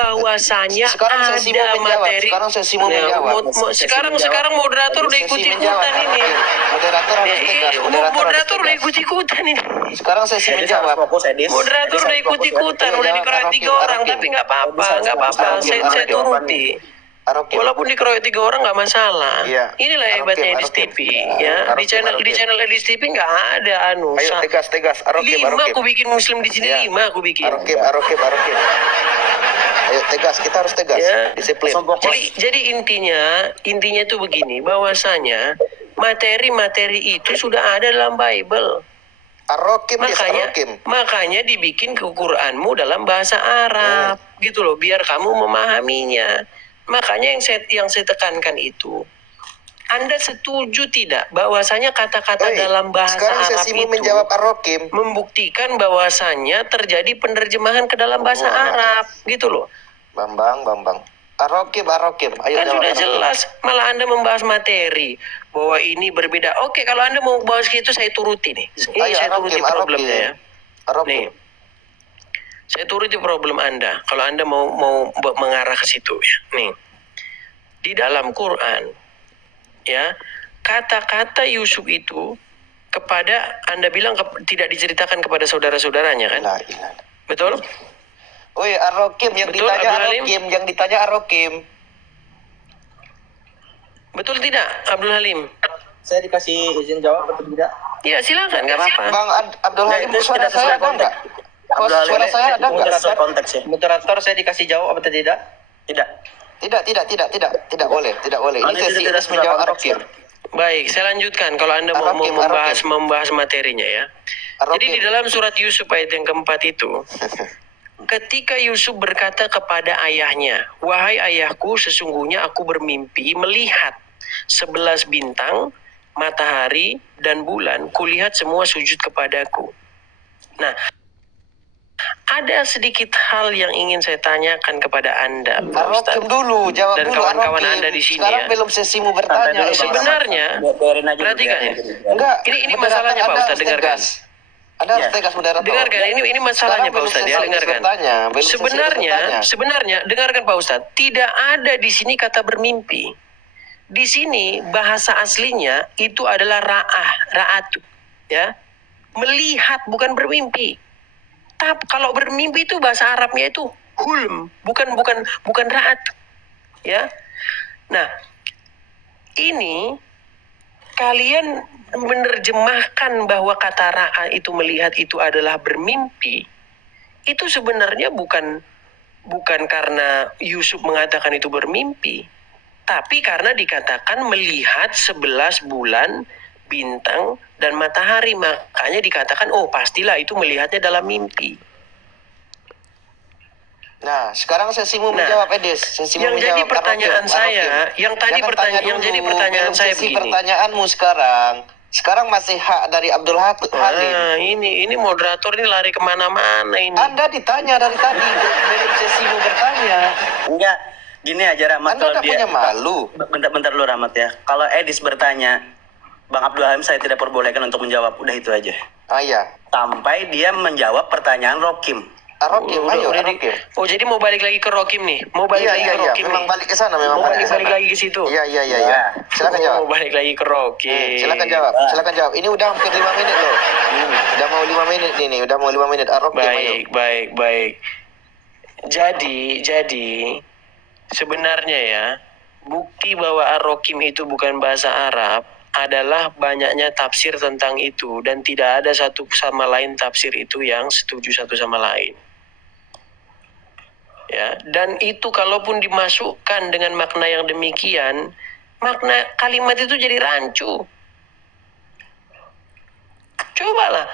bahwasanya sekarang sesi ada mau menjawab. materi. Sekarang sesi mau menjawab. Sekarang moderator udah ikut-ikutan ini. Moderator harus tegas. Moderator udah ikut-ikutan ini. Sekarang sesi menjawab. Moderator udah ikut-ikutan, udah dikeroyok 3 orang, tapi nggak apa-apa. Saya turuti. Walaupun dikeroyok 3 orang nggak masalah. Iya. Inilah hebatnya Edis TV, ya. Di channel Edis TV nggak ada anu. Ayo tegas. 5 aku bikin Muslim di sini, 5 aku bikin. Arokim. Ayo tegas, kita harus tegas. Ya. Disiplin. Jadi intinya tuh begini, bahwasanya materi-materi itu sudah ada dalam Bible. Arokim. Makanya dibikin ke Quranmu dalam bahasa Arab, gitu loh, biar kamu memahaminya. Makanya yang saya tekankan itu, Anda setuju tidak bahwasanya kata-kata dalam bahasa Arab itu menjawab Arokim membuktikan bahwasanya terjadi penerjemahan ke dalam bahasa Arab, gitu loh. Bambang. Arokim. Ayo Kan jawab, sudah Arokim. jelas, malah Anda membahas materi bahwa ini berbeda. Oke, kalau Anda mau bahas gitu saya turuti nih. Ini saya turuti problemnya ya. Nih, saya turuti problem Anda. Kalau Anda mau mengarah ke situ ya. Nih, di dalam Quran, ya, kata-kata Yusuf itu kepada Anda bilang tidak diceritakan kepada saudara-saudaranya kan? Betul? Woi, Arokim yang Betul, ditanya Arokim. Betul tidak, Abdul Halim? Saya dikasih izin jawab atau tidak? Ya, silakan, nggak apa-apa. Bang Abdul Halim, itu suara tidak saya sesuai ada enggak? Suara saya ada enggak? Sesuai konteks ya. Moderator saya dikasih jawab atau tidak? Tidak. Tidak boleh. Ini sesi tidak menjawab konteks, Arokim. Baik, saya lanjutkan kalau Anda mau membahas materinya ya. Jadi di dalam surat Yusuf ayat yang keempat itu, ketika Yusuf berkata kepada ayahnya, "Wahai ayahku, sesungguhnya aku bermimpi melihat 11 bintang, matahari, dan bulan. Kulihat semua sujud kepadaku." Nah, ada sedikit hal yang ingin saya tanyakan kepada Anda, Pak Ustaz. Arokim dulu, jawab dan dulu. kawan-kawan Arokim. Anda di sini Sekarang ya. belum sesimu bertanya. Sebenarnya, perhatikan ya. Enggak. Ini masalahnya Pak Ustaz, dengarkan. Anda harus tegas, moderator. Dengarkan, ini masalahnya Pak Ustaz ya, dengarkan. Sebenarnya, dengarkan Pak Ustaz, tidak ada di sini kata bermimpi. Di sini bahasa aslinya itu adalah ra'atu, ya. Melihat, bukan bermimpi. Tapi kalau bermimpi itu bahasa Arabnya itu hulm, bukan ra'at. Ya. Nah, ini kalian menerjemahkan bahwa kata ra'a itu melihat itu adalah bermimpi. Itu sebenarnya bukan karena Yusuf mengatakan itu bermimpi, tapi karena dikatakan melihat 11 bulan, bintang, dan matahari. Makanya dikatakan, oh pastilah itu melihatnya dalam mimpi. Nah, sekarang sesimu menjawab, Edis. Yang jadi pertanyaan saya, yang jadi pertanyaan saya begini. Pertanyaanmu sekarang masih hak dari Abdul Halim. Nah, ini moderator ini lari kemana-mana ini. Anda ditanya dari tadi, belum sesimu bertanya. Enggak, gini aja Rahmat. Anda tidak punya malu. Bentar lu Rahmat ya. Kalau Edis bertanya, Bang Abdul Halim saya tidak perbolehkan untuk menjawab, udah itu aja. Iya. Sampai dia menjawab pertanyaan Rokim. Arokim, ayo Arokim. Oh, jadi mau balik lagi ke Rokim nih? Mau balik lagi ke Rokim memang nih? balik ke sana, memang mau balik lagi ke situ? Iya. Silakan jawab. Mau balik lagi ke Rokim. Silakan jawab. Ini udah hampir 5 menit loh. Udah mau 5 menit ini, udah mau 5 menit. Arokim, ayo. Baik. Jadi sebenarnya ya, bukti bahwa Ar-Rokim itu bukan bahasa Arab adalah banyaknya tafsir tentang itu, dan tidak ada satu sama lain tafsir itu yang setuju satu sama lain. Ya, dan itu kalaupun dimasukkan dengan makna yang demikian, makna kalimat itu jadi rancu. Cobalah,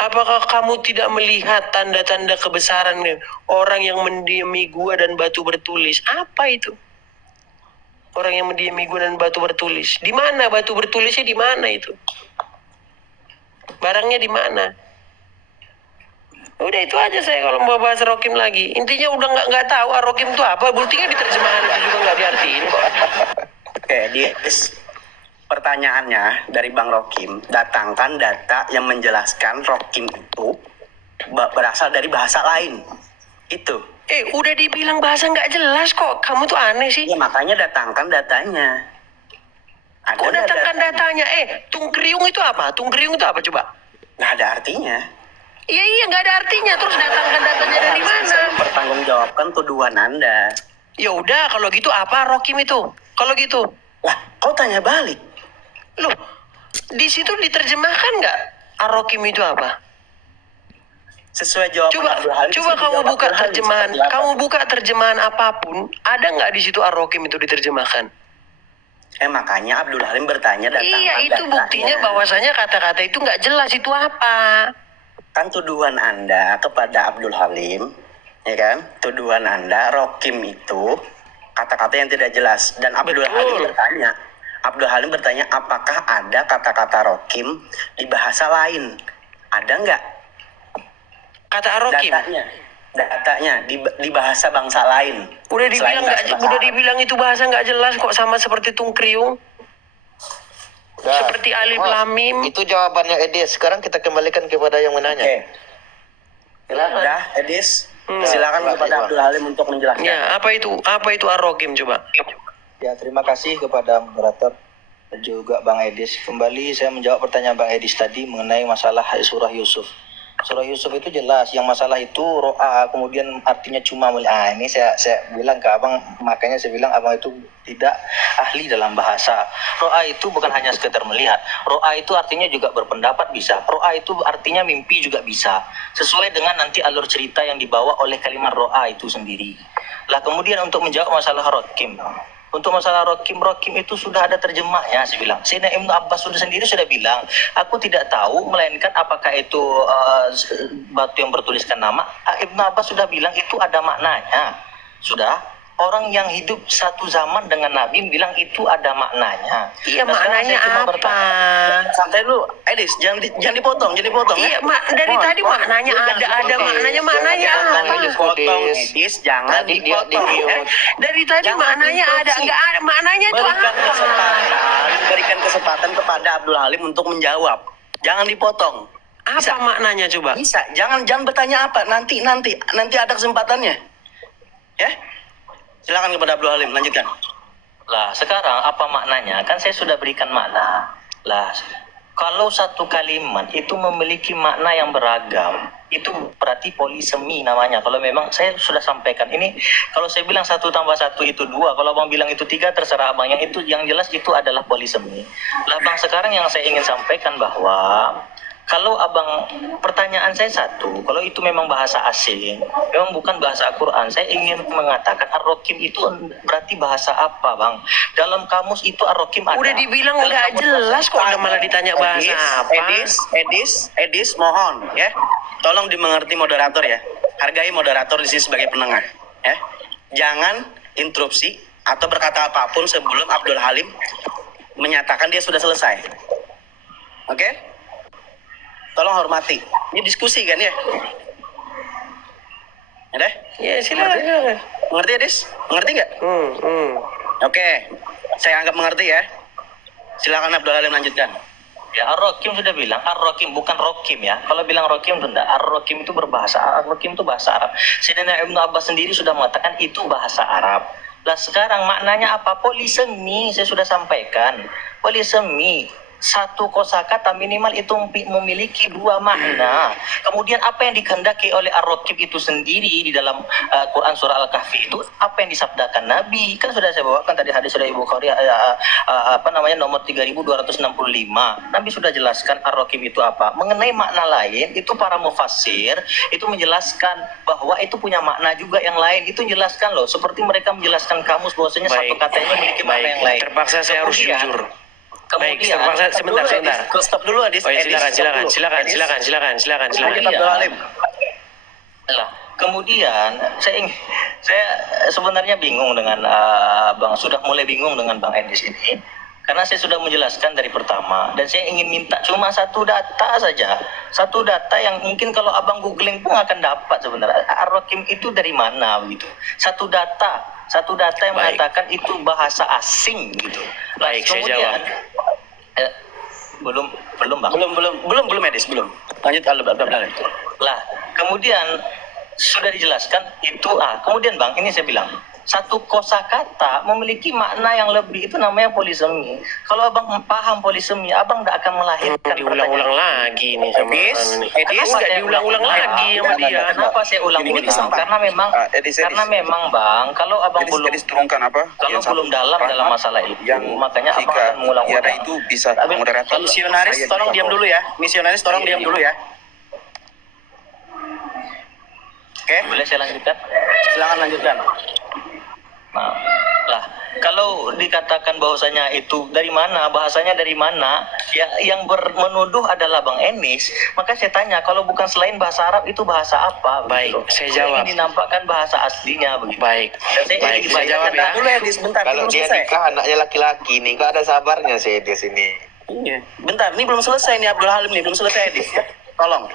apakah kamu tidak melihat tanda-tanda kebesaran orang yang mendiami gua dan batu bertulis? Apa itu? Orang yang mendiami gua dan batu bertulis. Di mana batu bertulisnya, di mana itu? Barangnya di mana? Udah itu aja saya kalau mau bahas Rokim lagi. Intinya udah nggak tahu Rokim itu apa. Buktinya di terjemahan itu juga nggak diartiin kok. Oke, pertanyaannya dari Bang Rokim, datangkan data yang menjelaskan Rokim itu berasal dari bahasa lain. Itu Udah dibilang bahasa nggak jelas kok. Kamu tuh aneh sih. Ya makanya datangkan datanya. Ada Kok nggak datangkan datanya? datanya? Tungkriung itu apa? Tungkriung itu apa coba? Nggak ada artinya. Iya, nggak ada artinya. Terus datangkan datanya dari mana? Saya mempertanggungjawabkan tuduhan Anda. Ya udah, kalau gitu apa Rokim itu? Kalau gitu, Lah, kau tanya balik. loh, di situ diterjemahkan nggak Ar-Rokim itu apa? Sesuai jawaban Coba, Abdul Halim, coba sesuai kamu jawaban buka Abdul Halim terjemahan, seperti apa? kamu buka terjemahan apapun, ada nggak di situ Ar-Rokim itu diterjemahkan? Makanya Abdul Halim bertanya datangkan Iya, itu datanya. buktinya bahwasanya kata-kata itu nggak jelas itu apa. Kan tuduhan Anda kepada Abdul Halim, ya kan? Tuduhan Anda, Rokim itu kata-kata yang tidak jelas. Dan Abdul Betul. Halim bertanya, apakah ada kata-kata Rokim di bahasa lain? Ada nggak? Kata Ar-Rokim. Datanya di bahasa bangsa lain. Udah dibilang Selain nggak, bahasa udah Arab. dibilang itu bahasa nggak jelas kok, sama seperti Tungkriung, Udah. seperti Alif Mas, Lam Mim. Itu jawabannya Edis. Sekarang kita kembalikan kepada yang menanya. Oke. Silakan. Udah, Edis. Hmm. Silakan Ya, kepada Pak. Abdul Halim untuk menjelaskan. Ya, apa itu Ar-Rokim coba? Ya, terima kasih kepada moderator dan juga Bang Edis. Kembali saya menjawab pertanyaan Bang Edis tadi mengenai masalah surah Yusuf. Surah Yusuf itu jelas, yang masalah itu ro'a, kemudian artinya cuma ini saya bilang ke abang, makanya saya bilang abang itu tidak ahli dalam bahasa. Ro'a itu bukan hanya sekedar melihat, ro'a itu artinya juga berpendapat bisa, ro'a itu artinya mimpi juga bisa, sesuai dengan nanti alur cerita yang dibawa oleh kalimat ro'a itu sendiri. Lah kemudian untuk menjawab masalah Rokim, untuk masalah Rokim itu sudah ada terjemahnya, saya bilang. Sayyidina Ibnu Abbas sendiri sudah bilang, aku tidak tahu melainkan apakah itu batu yang bertuliskan nama. Ibnu Abbas sudah bilang itu ada maknanya. Sudah. Orang yang hidup satu zaman dengan Nabi bilang itu ada maknanya. Iya, Nah, sekarang maknanya saya cuma apa? bertanya. Santai dulu, Edis, jangan dipotong Iya, ya. dari tadi maknanya ada maknanya apa? Jangan dipotong, Edis, jangan Tadi dia dipotong. di-mute. Dari tadi Jangan maknanya ada, interupsi. nggak ada maknanya itu Berikan kesempatan kepada Abdul Halim untuk menjawab. Jangan dipotong. Apa maknanya coba? Bisa, jangan bertanya apa. Nanti ada kesempatannya. Ya. Silakan kepada Abdul Halim, lanjutkan. Lah sekarang apa maknanya? Kan saya sudah berikan makna. Lah kalau satu kalimat itu memiliki makna yang beragam, itu berarti polisemi namanya. Kalau memang saya sudah sampaikan ini, kalau saya bilang 1 tambah 1 itu 2, kalau abang bilang itu 3, terserah abang. Yang jelas itu adalah polisemi. Lah bang, sekarang yang saya ingin sampaikan bahwa kalau abang, pertanyaan saya satu, kalau itu memang bahasa asing, memang bukan bahasa Al-Quran, saya ingin mengatakan Ar-Rokim itu berarti bahasa apa bang? Dalam kamus itu Ar-Rokim ada. Udah dibilang Dalam nggak kamus jelas kok, udah malah ditanya bahasa apa? Edis, mohon ya. Tolong dimengerti moderator ya. Hargai moderator di sini sebagai penengah ya. Jangan interupsi atau berkata apapun sebelum Abdul Halim menyatakan dia sudah selesai. Oke? Tolong hormati. Ini diskusi kan ya? Ya deh? Ya silakan. Mengerti ya, Dis? Mengerti nggak? Oke. Saya anggap mengerti ya. Silakan Abdul Halim lanjutkan. Ya, Ar-Rokim sudah bilang, Ar-Rokim bukan Rokim ya. Kalau bilang Rokim itu enggak, Ar-Rokim itu berbahasa Arab, Rokim itu bahasa Arab. Sayyidina Ibnu Abbas sendiri sudah mengatakan itu bahasa Arab. Lah sekarang maknanya apa? Polisemi, saya sudah sampaikan. Polisemi, satu kosakata minimal itu memiliki 2 makna. Kemudian apa yang dikehendaki oleh Ar-Rokim itu sendiri di dalam Quran surah Al-Kahfi itu apa yang disabdakan Nabi. Kan sudah saya bawakan tadi hadis dari Bukhari nomor 3265. Nabi sudah jelaskan Ar-Rokim itu apa. Mengenai makna lain itu para mufassir itu menjelaskan bahwa itu punya makna juga yang lain. Itu menjelaskan loh, seperti mereka menjelaskan kamus bahwasanya satu kata ini memiliki makna yang lain. Terpaksa saya harus jujur. Baik, Kemudian, terpaksa sebentar. Stop dulu, Adis. Oh ya, Edis, silakan. Lanjut, Abdul Halim. Lah, kemudian saya sebenarnya bingung dengan sudah mulai bingung dengan Bang Edis ini. Karena saya sudah menjelaskan dari pertama dan saya ingin minta cuma satu data saja. Satu data yang mungkin kalau abang googling pun akan dapat sebenarnya. Ar-Rokim itu dari mana begitu. Satu data yang Baik. mengatakan itu bahasa asing gitu. Lah, Baik, saya kemudian, jawab. belum Bang. Belum, Edis, belum. Lanjut, Abdul Halim. Lah, kemudian sudah dijelaskan itu. Kemudian Bang, ini saya bilang satu kosakata memiliki makna yang lebih, itu namanya polisemi. Kalau Abang paham polisemi, Abang tidak akan melahirkan Diulang-ulang lagi nih sama Edis, anu nih. Edis, Kenapa nggak diulang-ulang lagi sama dia? Kenapa saya ulang-ulang? Karena memang memang Bang, kalau Abang belum turunkan apa? kalau belum dalam masalah itu, makanya Abang akan mengulang-ulang. itu bisa moderator. misionaris tolong diam dulu ya. Misionaris tolong diam dulu ya. Oke, Boleh saya lanjutkan? silakan lanjutkan. Nah, lah kalau dikatakan bahwasanya itu dari mana, bahasanya dari mana, ya yang menuduh adalah Bang Enis, maka saya tanya, kalau bukan selain bahasa Arab itu bahasa apa? Baik, begitu. saya jawab. Ini dinampakkan bahasa aslinya begitu. Baik, Dan saya baik, ingin saya jawab ya. Dulu Edis, bentar, Kalau belum dia selesai. nikah anaknya laki-laki nih, nggak ada sabarnya sih di sini. Iya. Bentar, ini belum selesai nih Abdul Halim nih, belum selesai Edis. Tolong.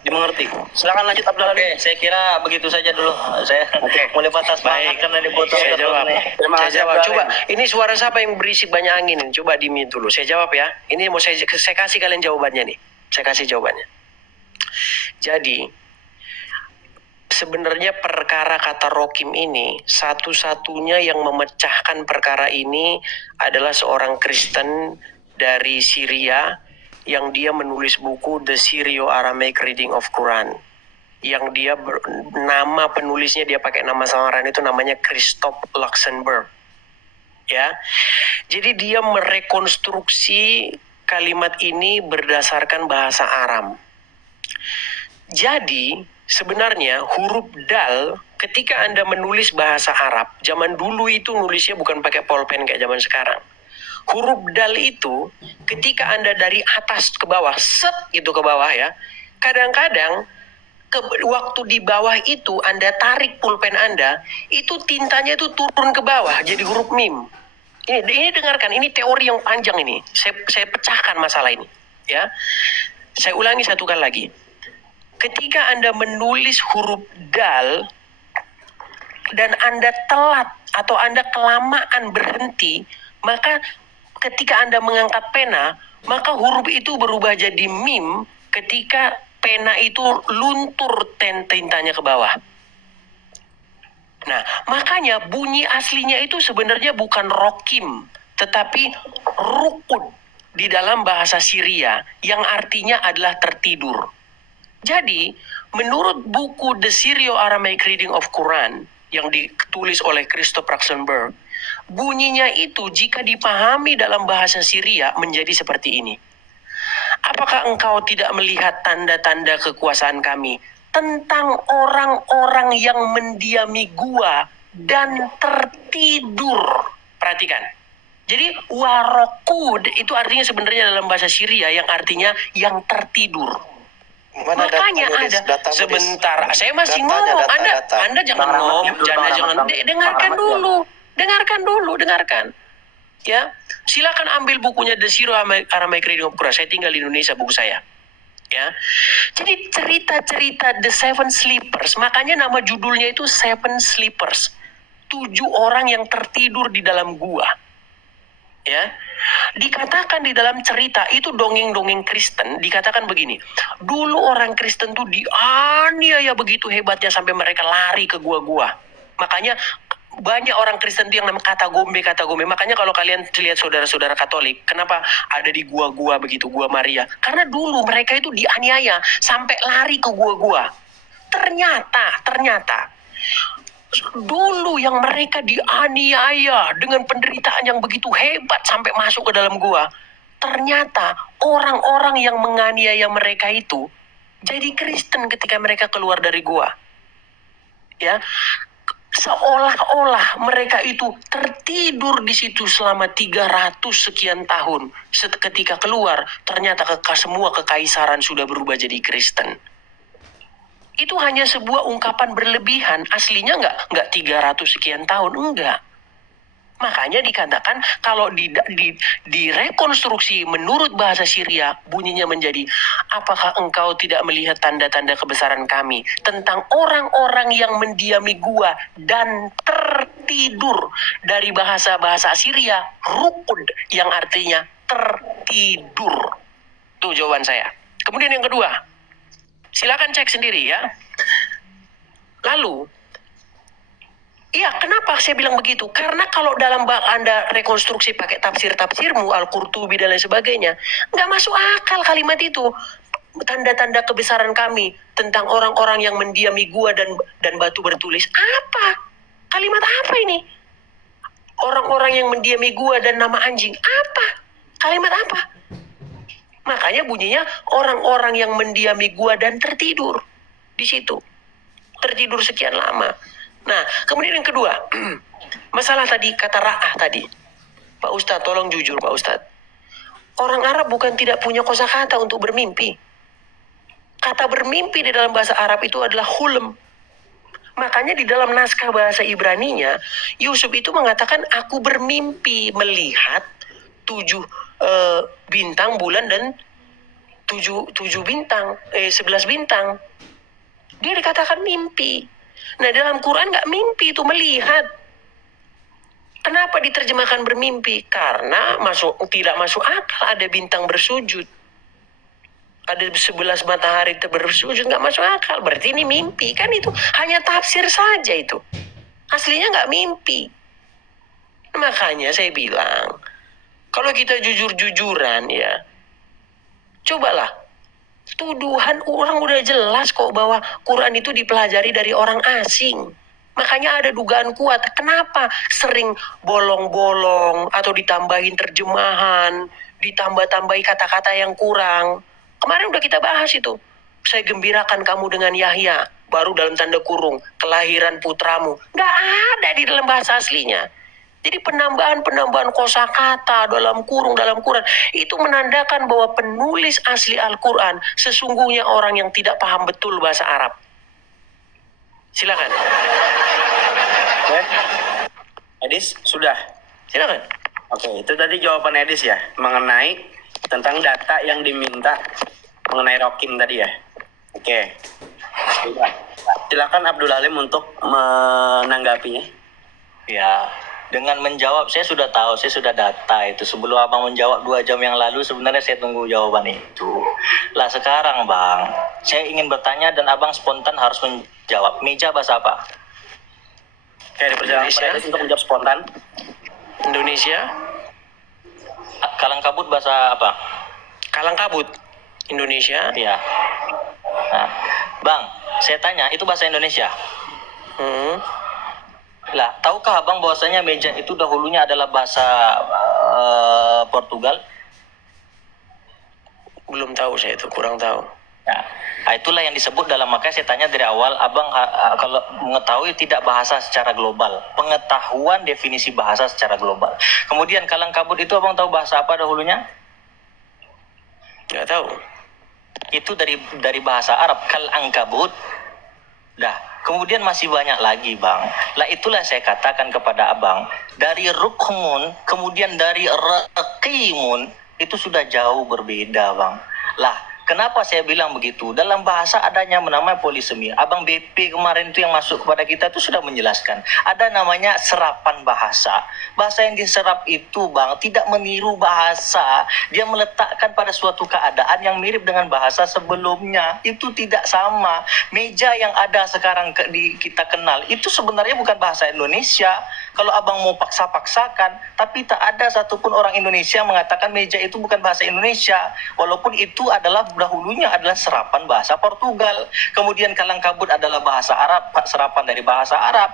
Dimengerti. Silakan lanjut Abdul Halim. Oke, saya kira begitu saja dulu. Saya mulai patah semangat Baik. karena dipotong Saya terus jawab. nih. Terima Saya kasih, jawab. Abdul Coba, Halim. ini suara siapa yang berisik banyak angin? Coba di mute dulu. Saya jawab ya. Ini mau saya kasih kalian jawabannya nih. Saya kasih jawabannya. Jadi, sebenarnya perkara kata Rokim ini, satu-satunya yang memecahkan perkara ini adalah seorang Kristen dari Syria yang dia menulis buku The Syrio-Aramaic Reading of Quran. Yang dia nama penulisnya, dia pakai nama samaran, itu namanya Christoph Luxemburg. Ya. Jadi dia merekonstruksi kalimat ini berdasarkan bahasa Aram. Jadi sebenarnya huruf dal ketika Anda menulis bahasa Arab, zaman dulu itu nulisnya bukan pakai pulpen kayak zaman sekarang. Huruf dal itu ketika Anda dari atas ke bawah, set gitu ke bawah ya. Kadang-kadang waktu di bawah itu Anda tarik pulpen Anda, itu tintanya itu turun ke bawah jadi huruf mim. Ini dengarkan, ini teori yang panjang ini. Saya pecahkan masalah ini, ya. Saya ulangi satu kali lagi. Ketika Anda menulis huruf dal dan Anda telat atau Anda kelamaan berhenti, maka ketika Anda mengangkat pena, maka huruf itu berubah jadi mim ketika pena itu luntur tintanya ke bawah. Nah, makanya bunyi aslinya itu sebenarnya bukan rokim, tetapi rukud di dalam bahasa Syria yang artinya adalah tertidur. Jadi, menurut buku The Syrio-Aramaic Reading of Quran yang ditulis oleh Christoph Luxemburg, bunyinya itu jika dipahami dalam bahasa Syria menjadi seperti ini. Apakah engkau tidak melihat tanda-tanda kekuasaan kami tentang orang-orang yang mendiami gua dan tertidur? Perhatikan. Jadi warokud itu artinya sebenarnya dalam bahasa Syria yang artinya yang tertidur. Mana Makanya datanya, ada Data, sebentar, saya masih Datanya, ngomong. data. Anda jangan ngomong, dengarkan dulu, dengarkan. Ya, silakan ambil bukunya The Syrio-Aramaic Reading of Quran. Saya tinggal di Indonesia, buku saya. Ya, jadi cerita-cerita The Seven Sleepers, makanya nama judulnya itu Seven Sleepers, 7 orang yang tertidur di dalam gua. Ya, dikatakan di dalam cerita itu dongeng-dongeng Kristen, dikatakan begini, dulu orang Kristen tuh dianiaya begitu hebatnya sampai mereka lari ke gua-gua. Makanya banyak orang Kristen itu yang namanya kata gombe. Makanya kalau kalian lihat saudara-saudara Katolik, kenapa ada di gua-gua begitu, gua Maria? Karena dulu mereka itu dianiaya sampai lari ke gua-gua. Ternyata dulu yang mereka dianiaya dengan penderitaan yang begitu hebat sampai masuk ke dalam gua, ternyata orang-orang yang menganiaya mereka itu jadi Kristen ketika mereka keluar dari gua. Ya, seolah-olah mereka itu tertidur di situ selama 300 sekian tahun. Ketika keluar, ternyata semua kekaisaran sudah berubah jadi Kristen. Itu hanya sebuah ungkapan berlebihan. Aslinya nggak 300 sekian tahun, enggak. Makanya dikatakan kalau direkonstruksi menurut bahasa Syria, bunyinya menjadi, apakah engkau tidak melihat tanda-tanda kebesaran kami tentang orang-orang yang mendiami gua dan tertidur. Dari bahasa Syria, rukud yang artinya tertidur. Tuh jawaban saya. Kemudian yang kedua, silakan cek sendiri ya. Lalu, iya, kenapa saya bilang begitu? Karena kalau dalam Anda rekonstruksi pakai tafsir-tafsirmu, Al-Qurtubi dan lain sebagainya, nggak masuk akal kalimat itu. Tanda-tanda kebesaran kami tentang orang-orang yang mendiami gua dan batu bertulis. Apa? Kalimat apa ini? Orang-orang yang mendiami gua dan nama anjing. Apa? Kalimat apa? Makanya bunyinya orang-orang yang mendiami gua dan tertidur di situ. Tertidur sekian lama. Nah, kemudian yang kedua, masalah tadi kata ra'ah tadi. Pak Ustadz, tolong jujur Pak Ustadz. Orang Arab bukan tidak punya kosakata untuk bermimpi. Kata bermimpi di dalam bahasa Arab itu adalah hulm. Makanya di dalam naskah bahasa Ibraninya, Yusuf itu mengatakan, aku bermimpi melihat 7 bintang bulan dan 7 bintang, 11 bintang. Dia dikatakan mimpi. Nah, dalam Quran nggak mimpi, itu melihat. Kenapa diterjemahkan bermimpi? Karena tidak masuk akal ada bintang bersujud. Ada 11 matahari bersujud, nggak masuk akal. Berarti ini mimpi. Kan itu hanya tafsir saja itu. Aslinya nggak mimpi. Makanya saya bilang, kalau kita jujur-jujuran ya, cobalah. Tuduhan orang udah jelas kok bahwa Quran itu dipelajari dari orang asing. Makanya ada dugaan kuat. Kenapa sering bolong-bolong atau ditambahin terjemahan, ditambah-tambahi kata-kata yang kurang. Kemarin udah kita bahas itu. Saya gembirakan kamu dengan Yahya, baru dalam tanda kurung, kelahiran putramu. Nggak ada di dalam bahasa aslinya. Jadi penambahan kosakata dalam Quran itu menandakan bahwa penulis asli Al-Quran sesungguhnya orang yang tidak paham betul bahasa Arab. Silakan. Oke. Edis, sudah. Silakan. Oke, itu tadi jawaban Edis ya, mengenai tentang data yang diminta mengenai Rokim tadi ya. Oke. Silakan Abdul Halim untuk menanggapinya. Ya, dengan menjawab, saya sudah tahu, saya sudah data itu. Sebelum abang menjawab 2 jam yang lalu, sebenarnya saya tunggu jawaban itu. Lah sekarang bang, saya ingin bertanya dan abang spontan harus menjawab. Meja bahasa apa? Oke, dipersilakan Pak Edis untuk menjawab spontan. Indonesia. Kalang kabut bahasa apa? Kalang kabut. Indonesia. Iya. Nah, bang, saya tanya, itu bahasa Indonesia? Lah, tahukah abang bahwasanya meja itu dahulunya adalah bahasa Portugal? Belum tahu saya itu, kurang tahu. Nah, itulah yang disebut dalam, makanya saya tanya dari awal, abang kalau mengetahui tidak bahasa secara global, pengetahuan definisi bahasa secara global. Kemudian kalang kabut itu abang tahu bahasa apa dahulunya? Nggak tahu. Itu dari bahasa Arab, kal ankabut. Dah, kemudian masih banyak lagi bang. Lah itulah saya katakan kepada abang, dari rukmun kemudian dari raqimun itu sudah jauh berbeda bang. Lah kenapa saya bilang begitu? Dalam bahasa adanya namanya polisemi. Abang BP kemarin itu yang masuk kepada kita itu sudah menjelaskan. Ada namanya serapan bahasa. Bahasa yang diserap itu bang tidak meniru bahasa. Dia meletakkan pada suatu keadaan yang mirip dengan bahasa sebelumnya. Itu tidak sama. Meja yang ada sekarang kita kenal itu sebenarnya bukan bahasa Indonesia. Kalau abang mau paksa-paksakan, tapi tak ada satupun orang Indonesia mengatakan meja itu bukan bahasa Indonesia. Walaupun itu adalah dahulunya adalah serapan bahasa Portugal. Kemudian kalang kabut adalah bahasa Arab, serapan dari bahasa Arab.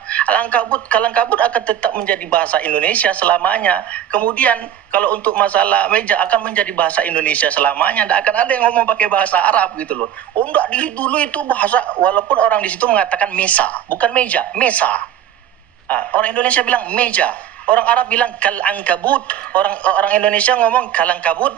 Kalang kabut akan tetap menjadi bahasa Indonesia selamanya. Kemudian kalau untuk masalah meja akan menjadi bahasa Indonesia selamanya. Tidak akan ada yang ngomong pakai bahasa Arab gitu loh. Oh enggak, dulu itu bahasa, walaupun orang di situ mengatakan mesa, bukan meja, mesa. Orang Indonesia bilang meja, orang Arab bilang kal ankabut, orang Indonesia ngomong kalang kabut.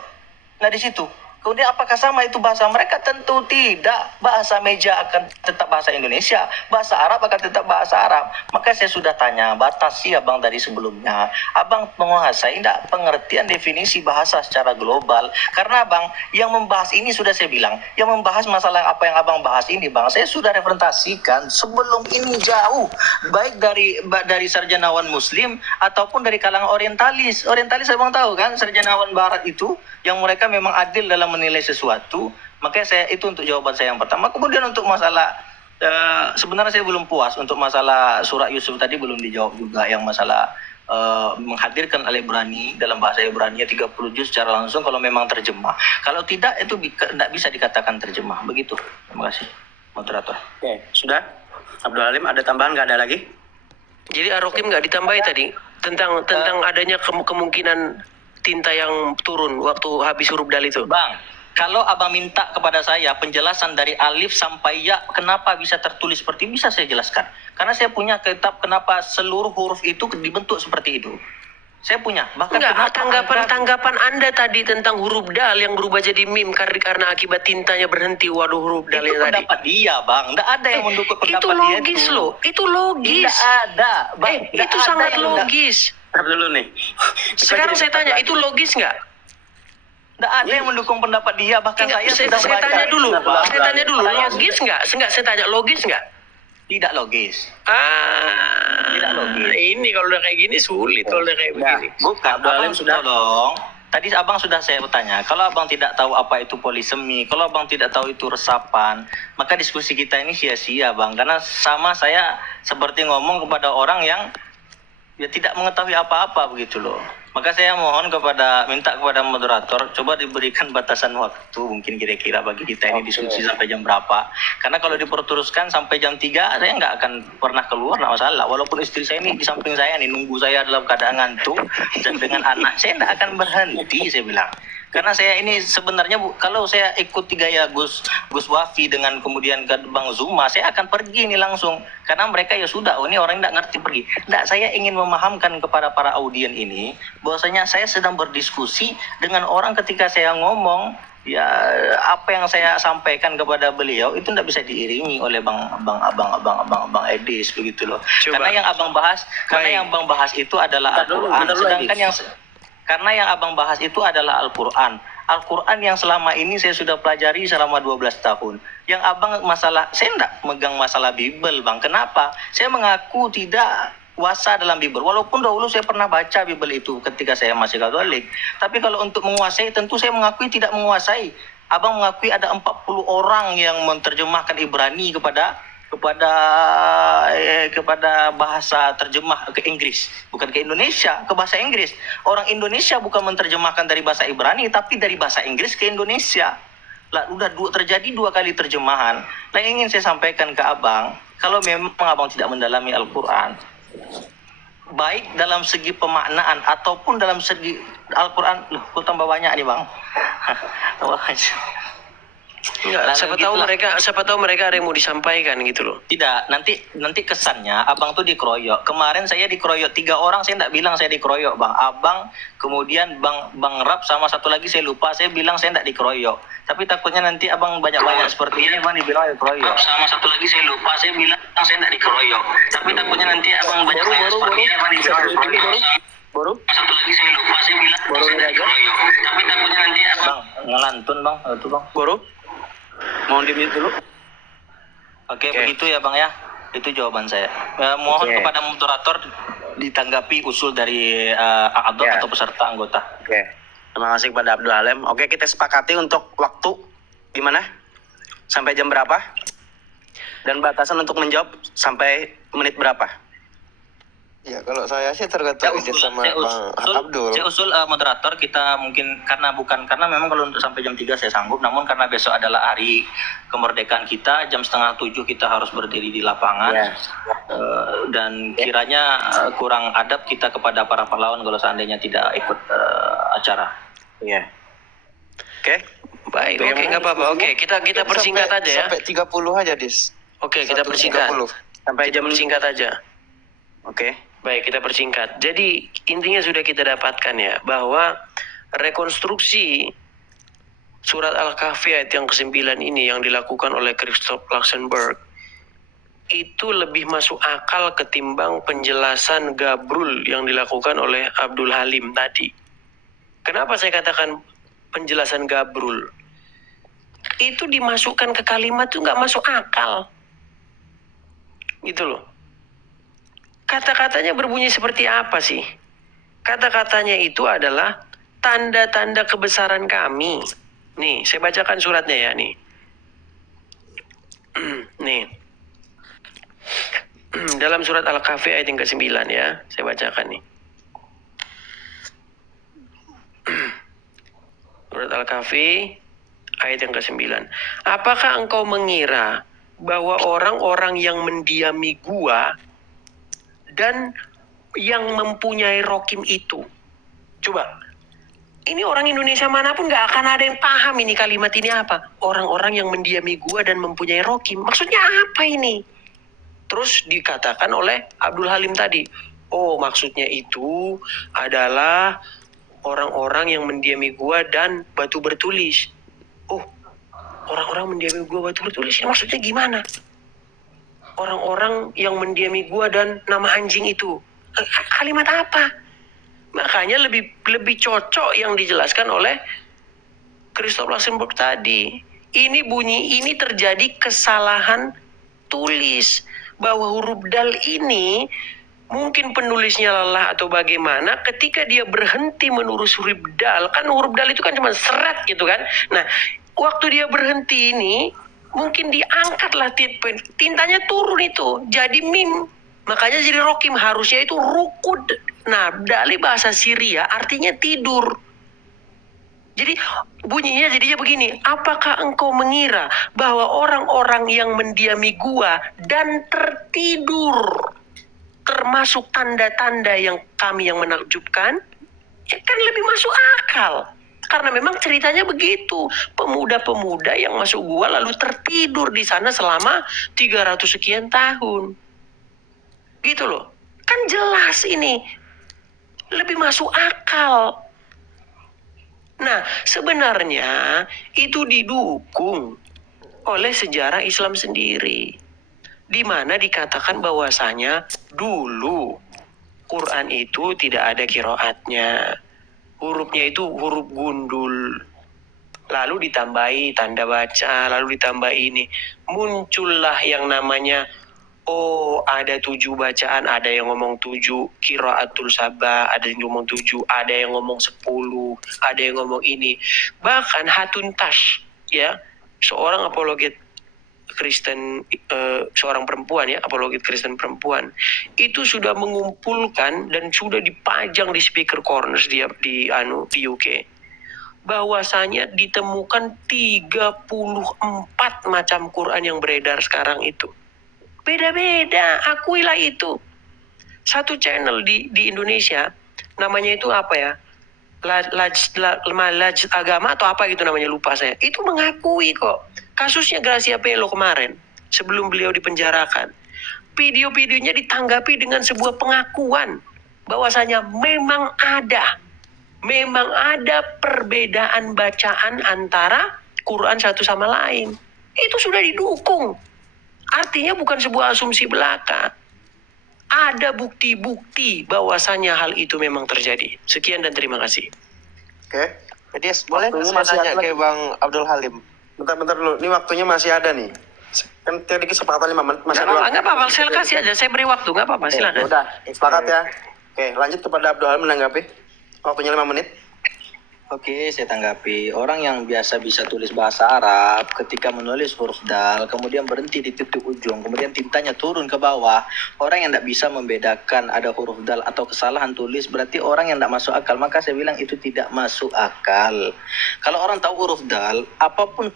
Nah di situ. Kemudian apakah sama itu bahasa mereka? Tentu tidak. Bahasa meja akan tetap bahasa Indonesia, bahasa Arab akan tetap bahasa Arab. Maka saya sudah tanya, batasi abang tadi sebelumnya. Abang menguasai tidak pengertian definisi bahasa secara global. Karena abang yang membahas ini sudah saya bilang, yang membahas masalah apa yang abang bahas ini bang, saya sudah referensikan sebelum ini jauh. Baik dari sarjanawan Muslim ataupun dari kalangan orientalis. Orientalis abang tahu kan, sarjanawan Barat itu yang mereka memang adil dalam menilai sesuatu. Makanya saya itu untuk jawaban saya yang pertama. Kemudian untuk masalah sebenarnya saya belum puas untuk masalah surat Yusuf tadi, belum dijawab juga yang masalah menghadirkan Al-Ibrani dalam bahasa Ibrani 30 juz secara langsung kalau memang terjemah. Kalau tidak itu tidak bisa dikatakan terjemah. Begitu. Terima kasih, moderator. Oke, sudah? Abdul Halim ada tambahan, nggak ada lagi? Jadi Ar-Rokim nggak ditambahi tadi tentang adanya kemungkinan tinta yang turun waktu habis huruf dal itu. Bang, kalau abang minta kepada saya penjelasan dari alif sampai ya, kenapa bisa tertulis seperti ini, bisa saya jelaskan. Karena saya punya kitab kenapa seluruh huruf itu dibentuk seperti itu. Saya punya. Bahkan Enggak, kenapa tanggapan Anda tadi tentang huruf dal yang berubah jadi mim karena akibat tintanya berhenti. Waduh, huruf dal itu yang tadi. pendapat dia, Bang. Tidak ada yang mendukung pendapat Itu dia logis itu. loh. Itu logis. Tidak ada, Bang. Tidak Itu ada sangat yang logis. Ntar dulu nih. Sekarang saya tanya, itu logis nggak? Tidak ada yang mendukung pendapat dia. Bahkan Enggak, saya saya sudah baca. tanya dulu. Bang. Saya tanya dulu, logis nggak? Enggak, saya tanya logis nggak? Tidak logis. Tidak logis. Ini kalau udah kayak gini sulit kalau udah kayak begini. Bukan, Abdul Halim abang sudah. tolong. Tadi abang sudah saya bertanya, kalau abang tidak tahu apa itu polisemi, kalau abang tidak tahu itu resapan, maka diskusi kita ini sia-sia, Bang. Karena sama saya seperti ngomong kepada orang yang ya tidak mengetahui apa-apa begitu loh. Maka saya mohon minta kepada moderator, coba diberikan batasan waktu mungkin kira-kira bagi kita ini diskusi sampai jam berapa. Karena kalau diperteruskan sampai jam 3, saya nggak akan pernah keluar, nggak masalah. Walaupun istri saya ini di samping saya nih, nunggu saya dalam keadaan ngantuk, dan dengan anak, saya nggak akan berhenti, saya bilang. Karena saya ini sebenarnya kalau saya ikuti gaya Gus Wafi dengan kemudian ke Bang Zuma, saya akan pergi ini langsung. Karena mereka ya sudah, ini orang nggak ngerti pergi. Nggak, saya ingin memahamkan kepada para audien ini, bahwasanya saya sedang berdiskusi dengan orang ketika saya ngomong, ya apa yang saya sampaikan kepada beliau itu tidak bisa diiringi oleh abang Edis begitu loh. Coba. Karena yang abang bahas itu adalah Al-Qur'an. Karena yang abang bahas itu adalah Al-Qur'an. Al-Qur'an yang selama ini saya sudah pelajari selama 12 tahun. Yang abang saya enggak megang masalah Bible, Bang. Kenapa? Saya mengaku tidak kuasa dalam Bible. Walaupun dahulu saya pernah baca Bible itu ketika saya masih Katolik. Tapi kalau untuk menguasai, tentu saya mengakui tidak menguasai. Abang mengakui ada 40 orang yang menerjemahkan Ibrani kepada bahasa terjemah ke Inggris, bukan ke Indonesia, ke bahasa Inggris. Orang Indonesia bukan menerjemahkan dari bahasa Ibrani, tapi dari bahasa Inggris ke Indonesia. Lah, terjadi 2 kali terjemahan. Lah, ingin saya sampaikan ke abang, kalau memang abang tidak mendalami Al-Quran, baik dalam segi pemaknaan ataupun dalam segi Al-Quran, kok tambah banyak nih, Bang. Enggak, siapa tahu mereka ada yang mau disampaikan gitu loh. Tidak, nanti kesannya abang tuh dikeroyok. Kemarin saya dikeroyok 3 orang, saya tidak bilang saya dikeroyok, Bang. Abang, kemudian Bang Rap, sama satu lagi saya lupa, saya bilang saya tidak dikeroyok. Tapi takutnya nanti abang banyak-banyak seperti ini, Bang, dibilang dikeroyok. Sama satu lagi saya lupa, saya bilang saya tidak dikeroyok. Tapi takutnya nanti abang banyak-banyak seperti ini, Bang, dibilang dikeroyok. Baru? Satu lagi saya lupa, saya bilang saya tidak dikeroyok. Tapi takutnya nanti abang ngelantun, Bang, itu, Bang. Baru? Mohon di-mute dulu. Oke, begitu ya, Bang ya. Itu jawaban saya. Mohon kepada moderator ditanggapi usul dari Abdul atau peserta anggota. Oke. Terima kasih kepada Abdul Halim. Oke, kita sepakati untuk waktu gimana? Sampai jam berapa? Dan batasan untuk menjawab sampai menit berapa? Ya, kalau saya sih tergantung Edis sama Bang Abdul. Saya usul moderator kita mungkin karena memang kalau untuk sampai jam 3 saya sanggup, namun karena besok adalah hari kemerdekaan kita, jam 6:30 kita harus berdiri di lapangan. Dan kiranya kurang adab kita kepada para pahlawan kalau seandainya tidak ikut acara. Iya. Oke. Baik, oke, nggak apa-apa. Oke, kita persingkat aja ya. Sampai 30 aja, Dis. Oke, kita persingkat. 30. Sampai jam Persingkat aja. Oke. Baik, kita persingkat. Jadi intinya sudah kita dapatkan ya, bahwa rekonstruksi surat Al-Kahfi ayat yang ke-9 ini yang dilakukan oleh Christoph Luxemburg itu lebih masuk akal ketimbang penjelasan gabrul yang dilakukan oleh Abdul Halim tadi. Kenapa saya katakan penjelasan gabrul? Itu dimasukkan ke kalimat itu nggak masuk akal. Gitu loh. Kata-katanya berbunyi seperti apa sih? Kata-katanya itu adalah tanda-tanda kebesaran kami. Nih, saya bacakan suratnya ya nih. Nih. Dalam surat Al-Kahfi ayat yang ke-9 ya, saya bacakan nih. Surat Al-Kahfi ayat yang ke-9. Apakah engkau mengira bahwa orang-orang yang mendiami gua dan yang mempunyai rokim itu, coba, ini orang Indonesia manapun gak akan ada yang paham ini kalimat ini apa. Orang-orang yang mendiami gua dan mempunyai rokim. Maksudnya apa ini? Terus dikatakan oleh Abdul Halim tadi, oh maksudnya itu adalah orang-orang yang mendiami gua dan batu bertulis. Oh, orang-orang mendiami gua batu bertulis, ini maksudnya gimana? Orang-orang yang mendiami gua dan nama anjing itu. Kalimat apa? Makanya lebih cocok yang dijelaskan oleh Christoph Lasenburg tadi. Ini terjadi kesalahan tulis, bahwa huruf dal ini mungkin penulisnya lelah atau bagaimana ketika dia berhenti menulis huruf dal, kan huruf dal itu kan cuma seret gitu kan. Nah, waktu dia berhenti ini mungkin diangkatlah tintanya turun itu jadi mim, makanya jadi rokim, harusnya itu rukud. Nah, dari bahasa Syria artinya tidur. Jadi bunyinya jadinya begini, apakah engkau mengira bahwa orang-orang yang mendiami gua dan tertidur termasuk tanda-tanda yang kami yang menakjubkan? Ya kan lebih masuk akal. Karena memang ceritanya begitu. Pemuda-pemuda yang masuk gua lalu tertidur di sana selama 300 sekian tahun. Gitu loh. Kan jelas ini. Lebih masuk akal. Nah, sebenarnya itu didukung oleh sejarah Islam sendiri. Di mana dikatakan bahwasanya dulu Quran itu tidak ada qiraatnya. Hurufnya itu huruf gundul. Lalu ditambahi tanda baca, lalu ditambahi ini. Muncullah yang namanya, oh ada 7 bacaan, ada yang ngomong 7 qiraatul sabah, ada yang ngomong 7, ada yang ngomong 10, ada yang ngomong ini. Bahkan Hatun Tash, ya, seorang apologet Kristen, seorang perempuan ya, apologet Kristen perempuan, itu sudah mengumpulkan dan sudah dipajang di speaker corners di UK, bahwasanya ditemukan 34 macam Quran yang beredar sekarang itu. Beda-beda, akuilah itu. Satu channel di Indonesia, namanya itu apa ya? Laj agama atau apa gitu namanya, lupa saya. Itu mengakui kok. Kasusnya Gracia Pelo kemarin, sebelum beliau dipenjarakan. Video-videonya ditanggapi dengan sebuah pengakuan bahwasanya memang ada perbedaan bacaan antara Quran satu sama lain. Itu sudah didukung. Artinya bukan sebuah asumsi belaka. Ada bukti-bukti bahwasanya hal itu memang terjadi. Sekian dan terima kasih. Oke. Edis, boleh Waktunya saya masih nanya ada ke Bang Abdul Halim? Bentar dulu, ini waktunya masih ada nih. Kan tadi kesepakatan 5 menit, masih ada waktu. Nggak apa-apa, saya kasih aja. Saya beri waktu, nggak apa-apa, silakan. Udah, sepakat ya. Oke, lanjut kepada Abdul Halim menanggapi. Waktunya 5 menit. Oke, saya tanggapi. Orang yang biasa bisa tulis bahasa Arab, ketika menulis huruf dal, kemudian berhenti di titik ujung, kemudian tintanya turun ke bawah, orang yang tidak bisa membedakan ada huruf dal atau kesalahan tulis, berarti orang yang tidak masuk akal. Maka saya bilang itu tidak masuk akal. Kalau orang tahu huruf dal, apapun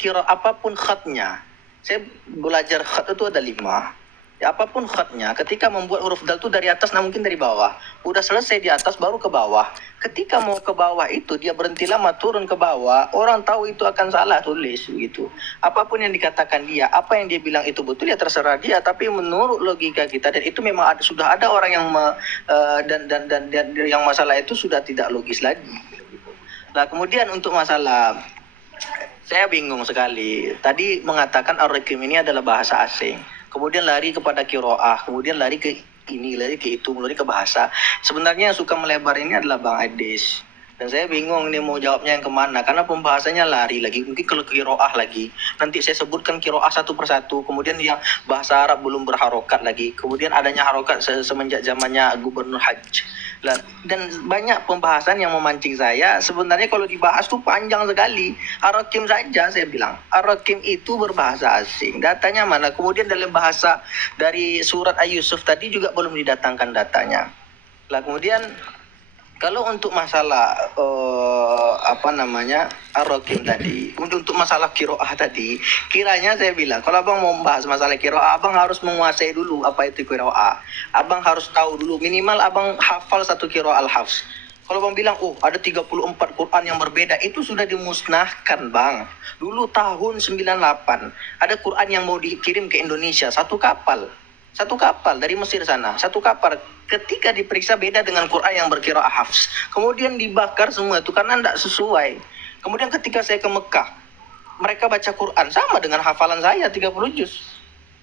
khatnya, saya belajar khat itu ada 5. Ya, apapun khatnya, ketika membuat huruf dal itu dari atas, nah mungkin dari bawah. Udah selesai di atas, baru ke bawah. Ketika mau ke bawah itu, dia berhenti lama, turun ke bawah. Orang tahu itu akan salah tulis, begitu. Apapun yang dikatakan dia, apa yang dia bilang itu betul, ya terserah dia. Tapi menurut logika kita, dan itu memang sudah ada orang yang dan yang masalah itu sudah tidak logis lagi. Nah, kemudian untuk masalah, saya bingung sekali. Tadi mengatakan ar-rakim ini adalah bahasa asing. Kemudian lari kepada qiraah, kemudian lari ke ini, lari ke itu, lari ke bahasa. Sebenarnya yang suka melebar ini adalah Bang Edis. Dan saya bingung nih mau jawabnya yang kemana, karena pembahasannya lari lagi. Mungkin kalau kiroah lagi, nanti saya sebutkan kiroah satu persatu. Kemudian yang bahasa Arab belum berharokat lagi. Kemudian adanya harokat semenjak zamannya Gubernur Hajj. Dan banyak pembahasan yang memancing saya. Sebenarnya kalau dibahas tuh panjang sekali. Ar-Rakim saja saya bilang. Ar-Rakim itu berbahasa asing. Datanya mana? Kemudian dalam bahasa dari surat Yusuf tadi juga belum didatangkan datanya. Lah kemudian kalau untuk masalah Ar-Rakim tadi, untuk masalah kiroah tadi, kiranya saya bilang kalau abang mau membahas masalah kiroah, abang harus menguasai dulu apa itu kiroah. Abang harus tahu dulu, minimal abang hafal satu kiroah al-hafs. Kalau abang bilang, oh ada 34 Quran yang berbeda, itu sudah dimusnahkan bang. Dulu tahun 98, ada Quran yang mau dikirim ke Indonesia, satu kapal dari Mesir sana, satu kapal ketika diperiksa beda dengan Quran yang berqiraah hafs, kemudian dibakar semua itu karena tidak sesuai. Kemudian ketika saya ke Mekah, mereka baca Quran sama dengan hafalan saya 30 juz.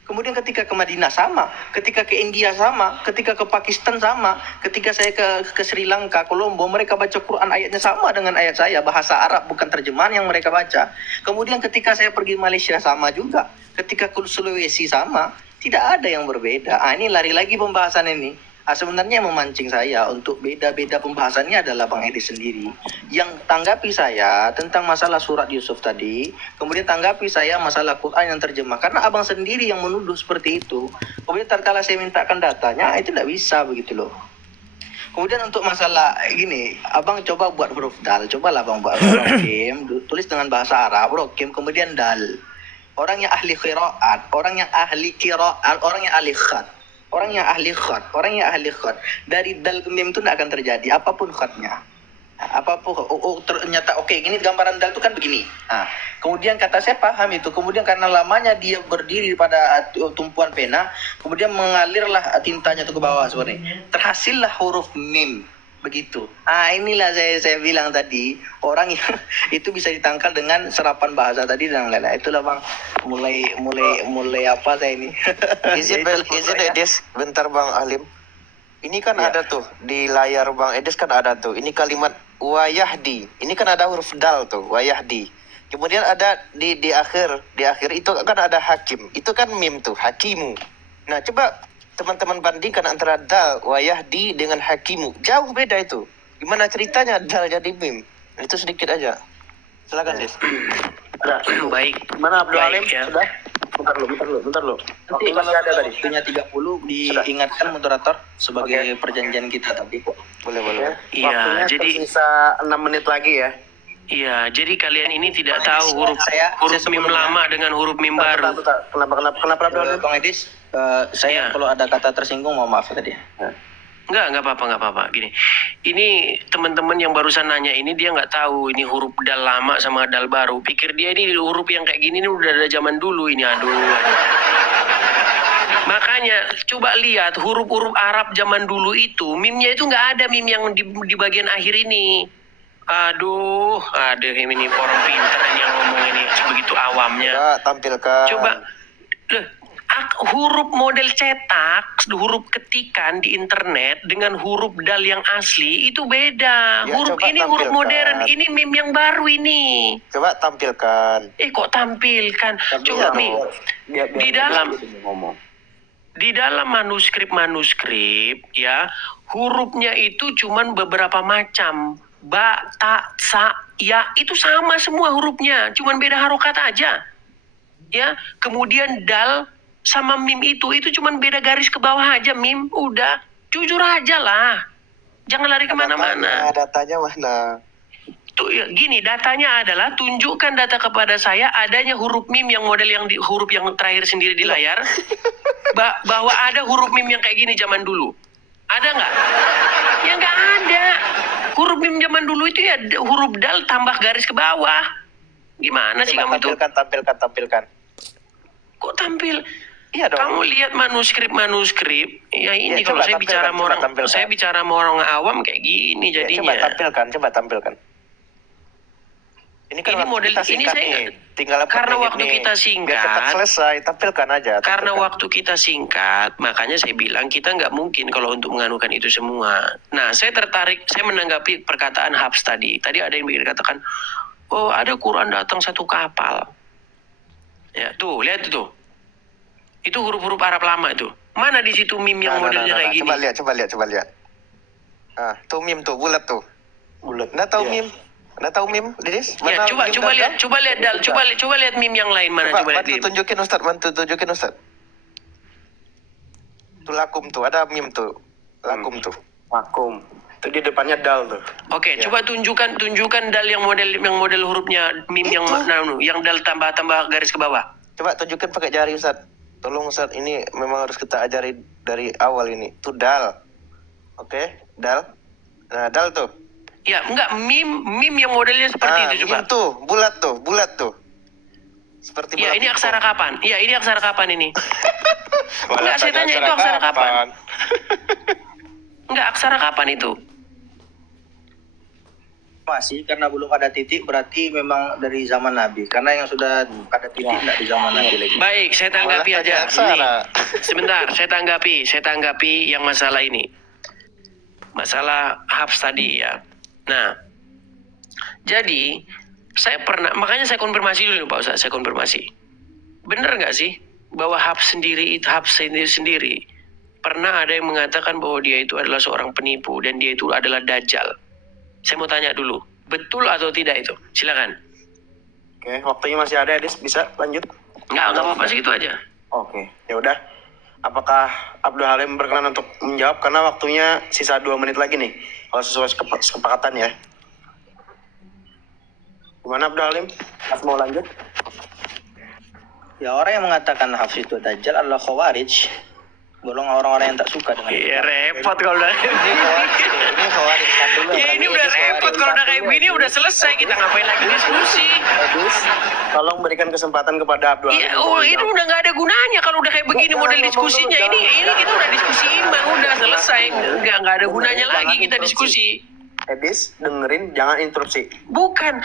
Kemudian ketika ke Madinah sama, ketika ke India sama, ketika ke Pakistan sama, ketika saya ke Sri Lanka, Kolombo, mereka baca Quran ayatnya sama dengan ayat saya, bahasa Arab bukan terjemahan yang mereka baca. Kemudian ketika saya pergi Malaysia sama juga, ketika ke Sulawesi sama, tidak ada yang berbeda. Ini lari lagi pembahasan ini. Sebenarnya yang memancing saya untuk beda-beda pembahasannya adalah Bang Edi sendiri. Yang tanggapi saya tentang masalah surat Yusuf tadi, kemudian tanggapi saya masalah Quran yang terjemah. Karena abang sendiri yang menuduh seperti itu. Kemudian tatkala saya mintakan datanya, itu tidak bisa begitu loh. Kemudian untuk masalah gini, abang coba buat huruf dal. Cobalah abang buat rokim, tulis dengan bahasa Arab, rokim, kemudian dal. Orang yang ahli qiraat, orang yang ahli qiraat, orang yang ahli khat, orang yang ahli khat, dari dal ke mim itu tidak akan terjadi apapun khatnya. Apapun ternyata oke, gini gambaran dal itu kan begini. Kemudian kata saya paham itu. Kemudian karena lamanya dia berdiri pada tumpuan pena, kemudian mengalirlah tintanya itu ke bawah seperti ini. Terhasillah huruf mim. Begitu. Inilah saya bilang tadi, orang yang itu bisa ditangkal dengan serapan bahasa tadi dan lain-lain. Itulah bang, mulai apa saya ini. Izin Edis, bentar Bang Alim. Ini kan ada tuh di layar Bang Edis kan ada tuh. Ini kalimat wayahdi. Ini kan ada huruf dal tuh, wayahdi. Kemudian ada di akhir itu kan ada hakim. Itu kan mim tuh, hakimu. Nah, coba teman-teman bandingkan antara dal wayahdi dengan hakimu. Jauh beda itu. Gimana ceritanya dal jadi mim? Itu sedikit aja. Silakan, Des. Baik. Mana Abdul Baik, Alim? ya. Sudah? Bentar lu. Nanti masih ada tadi. Waktunya 30 diingatkan moderator sebagai perjanjian kita tadi. Boleh. Iya, jadi Sisa 6 menit lagi ya. iya, jadi kalian ini tidak tahu huruf Saya mim lama dengan huruf mim baru. Kenapa Bang Edis, saya Iya. kalau ada kata tersinggung mohon maaf tadi. Nggak apa-apa. Gini, ini teman-teman yang barusan nanya ini dia nggak tahu ini huruf dal lama sama dal baru. Pikir dia ini huruf yang kayak gini ini udah ada zaman dulu ini. Aduh. Makanya coba lihat huruf-huruf Arab zaman dulu itu, mimnya itu nggak ada mim yang di bagian akhir ini. Aduh, ada ini orang pintar ini yang ngomong ini begitu awamnya. Coba tampilkan. Coba huruf model cetak, huruf ketikan di internet dengan huruf dal yang asli itu beda. Ya, Huruf coba ini huruf tampilkan. modern, ini meme yang baru ini. Coba tampilkan. Kok tampilkan? Coba nih. Di dalam manuskrip ya, hurufnya itu cuman beberapa macam. Ba, ta, sa, ya, itu sama semua hurufnya, cuman beda harokat aja. Ya, kemudian dal sama mim itu cuman beda garis ke bawah aja mim, udah jujur aja lah, jangan lari kemana-mana. Datanya mana? Tuh ya, gini datanya adalah tunjukkan data kepada saya adanya huruf mim yang model yang huruf yang terakhir sendiri di layar, bahwa ada huruf mim yang kayak gini zaman dulu, ada nggak? Ya nggak ada. Huruf mim zaman dulu itu ya huruf dal tambah garis ke bawah. Gimana sih kamu itu? Tampilkan. Kok tampil? Iya dong. Kamu lihat manuskrip, ya ini Ya, kalau coba saya bicara sama orang, tampilkan. saya bicara sama orang awam kayak gini jadinya. Coba tampilkan. Ini kan Ini waktu model kita ini singkat saya nih. Tinggal 4 karena menit waktu nih. kita Biar cepat singkat, selesai, tampilkan aja. karena tampilkan. waktu kita singkat, makanya saya bilang kita nggak mungkin kalau untuk menganukan itu semua. Nah, saya tertarik, saya menanggapi perkataan Habs tadi. Tadi ada yang katakan, oh ada Quran datang satu kapal. Ya, tuh lihat itu. Itu huruf-huruf Arab lama itu. Mana di situ meme yang modelnya kayak gini? Coba lihat. Ah, tuh meme tuh, bulat tuh. Bulat. Nggak tahu Iya. meme? Nggak tahu meme, Dedis? Ya, Mana coba meme coba dan lihat, dal? coba lihat meme yang lain mana coba lihat. Bantu meme. tunjukin Ustaz. Tuh lakum tuh, ada meme tuh. Lakum tuh. Vakum. Itu di depannya dal tuh. Oke, Ya. coba tunjukkan dal yang model hurufnya meme yang dal tambah garis ke bawah. Coba tunjukin pakai jari Ustaz. Tolong Ustaz, ini memang harus kita ajari dari awal ini. Tuh dal. Oke, dal. Nah, dal tuh. Ya, enggak meme yang modelnya seperti itu coba. meme tuh, bulat tuh. Seperti Ya, bola ini pingpong. aksara kapan? Ya, ini aksara kapan ini? Malah Enggak, saya tanya itu aksara kapan? Enggak, aksara kapan itu? Masih karena belum ada titik berarti memang dari zaman Nabi. Karena yang sudah ada titik tidak di zaman Nabi lagi. Baik, saya tanggapi Malah tanya aja. aksara. Nih, sebentar, saya tanggapi yang masalah ini. Masalah Habs tadi ya. Nah, jadi makanya saya konfirmasi dulu Pak Ustaz, saya konfirmasi. Bener nggak sih bahwa Habs sendiri pernah ada yang mengatakan bahwa dia itu adalah seorang penipu dan dia itu adalah dajjal? Saya mau tanya dulu, betul atau tidak itu? Silakan. Oke, waktunya masih ada, Edis. Bisa lanjut? Nggak apa-apa segitu aja. Oke, ya udah. Apakah Abdul Halim berkenan untuk menjawab? Karena waktunya sisa 2 menit lagi nih. Kalau sesuai kesepakatan ya. Gimana Abdul Halim? Mas mau lanjut? Ya orang yang mengatakan Hafiz itu Dajjal adalah Khawarij. Golongan orang-orang yang tak suka dengan Iya repot kalau udah. Ini khawarij kan dulu. Ya ini udah repot kalau udah kayak begini udah selesai, kita ngapain lagi diskusi? Edis, tolong berikan kesempatan kepada Abdul Halim. Iya, oh ini udah nggak ada gunanya kalau udah kayak begini model diskusinya. Ini kita udah diskusi iman, udah selesai, nggak ada gunanya lagi kita diskusi. Edis, dengerin, jangan interupsi. Bukan,